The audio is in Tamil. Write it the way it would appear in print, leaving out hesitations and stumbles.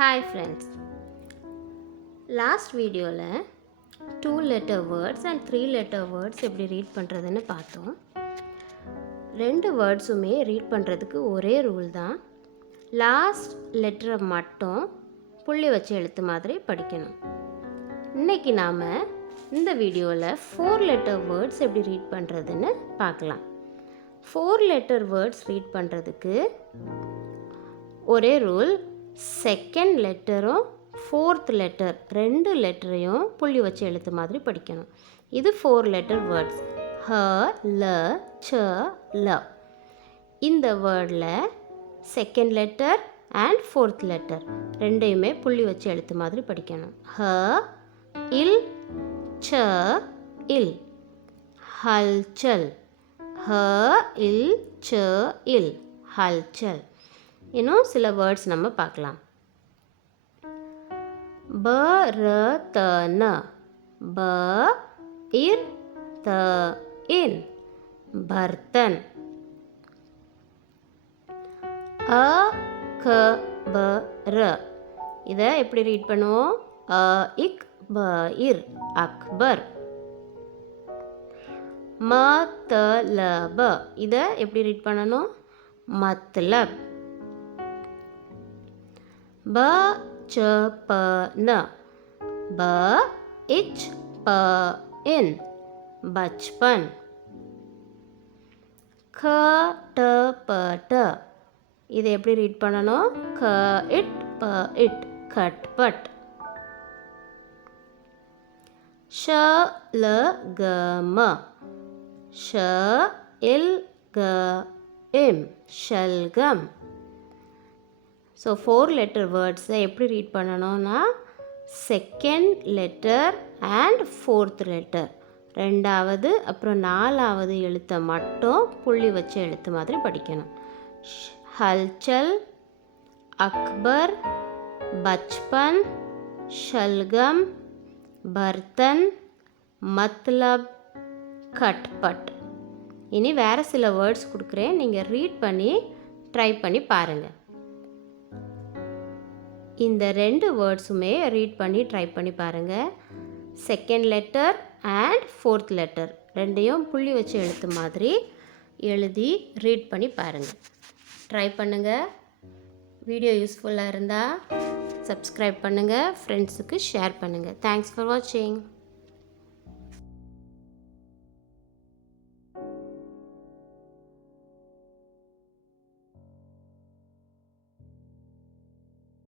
Hi friends, last video la 2 letter words and 3 letter words எப்படி ரீட் பண்ணுறதுன்னு பார்த்தோம். ரெண்டு வேர்ட்ஸுமே ரீட் பண்ணுறதுக்கு ஒரே ரூல் தான். லாஸ்ட் லெட்டரை மட்டும் புள்ளி வச்சு எழுத்து மாதிரி படிக்கணும். இன்றைக்கி நாம் இந்த வீடியோவில் 4 letter வேர்ட்ஸ் எப்படி ரீட் பண்ணுறதுன்னு பார்க்கலாம். 4 letter வேர்ட்ஸ் ரீட் பண்ணுறதுக்கு ஒரே ரூல், செகண்ட் லெட்டரும் ஃபோர்த் லெட்டர் ரெண்டு லெட்டரையும் புள்ளி வச்சு எழுத்து மாதிரி படிக்கணும். இது 4 letter வேர்ட்ஸ். ஹ, ல, ச, ல. இந்த வேர்டில் second letter and fourth letter ரெண்டையுமே புள்ளி வச்சு எழுத்து மாதிரி படிக்கணும். ஹ, இல், ச, இல். ஹல்சல். ஹ, இல், ச, இல். ஹல்சல். இன்னும் சில வேர்ட்ஸ் நம்ம பார்க்கலாம். பரதன. ப, இர், த, இன். பர்தன். அகபர. இதை எப்படி ரீட் பண்ணுவோம்? அ, இக், ப, இர். அக்பர். மத்தலப. இதை எப்படி ரீட் பண்ணணும்? மத்லப். பச்சபன. ப, இச், ப, இன். பச்பன். கட்டபட. இதை எப்படி ரீட் பண்ணணும்? க, இட், ப, இட். கட்பட். ஷலகம. ஷ, இல், க, இம். ஷல்கம். ஸோ 4 letter வேர்ட்ஸை எப்படி ரீட் பண்ணணும்னா, second letter and fourth letter ரெண்டாவது அப்புறம் நாலாவது எழுத்தை மட்டும் புள்ளி வச்ச எழுத்து மாதிரி படிக்கணும். ஹல்சல், அக்பர், பச்பன், ஷல்கம், பர்தன், மத்லப், கட்பட். இனி வேறு சில வேர்ட்ஸ் கொடுக்குறேன், நீங்கள் ரீட் பண்ணி ட்ரை பண்ணி பாருங்கள். இந்த ரெண்டு வேர்ட்ஸுமே ரீட் பண்ணி ட்ரை பண்ணி பாருங்கள். Second letter and fourth letter ரெண்டையும் புள்ளி வச்சு எழுத்து மாதிரி எழுதி ரீட் பண்ணி பாருங்கள். ட்ரை பண்ணுங்கள். வீடியோ யூஸ்ஃபுல்லாக இருந்தால் சப்ஸ்கிரைப் பண்ணுங்கள், ஃப்ரெண்ட்ஸுக்கு ஷேர் பண்ணுங்கள். தேங்க்ஸ் ஃபார் வாட்சிங்.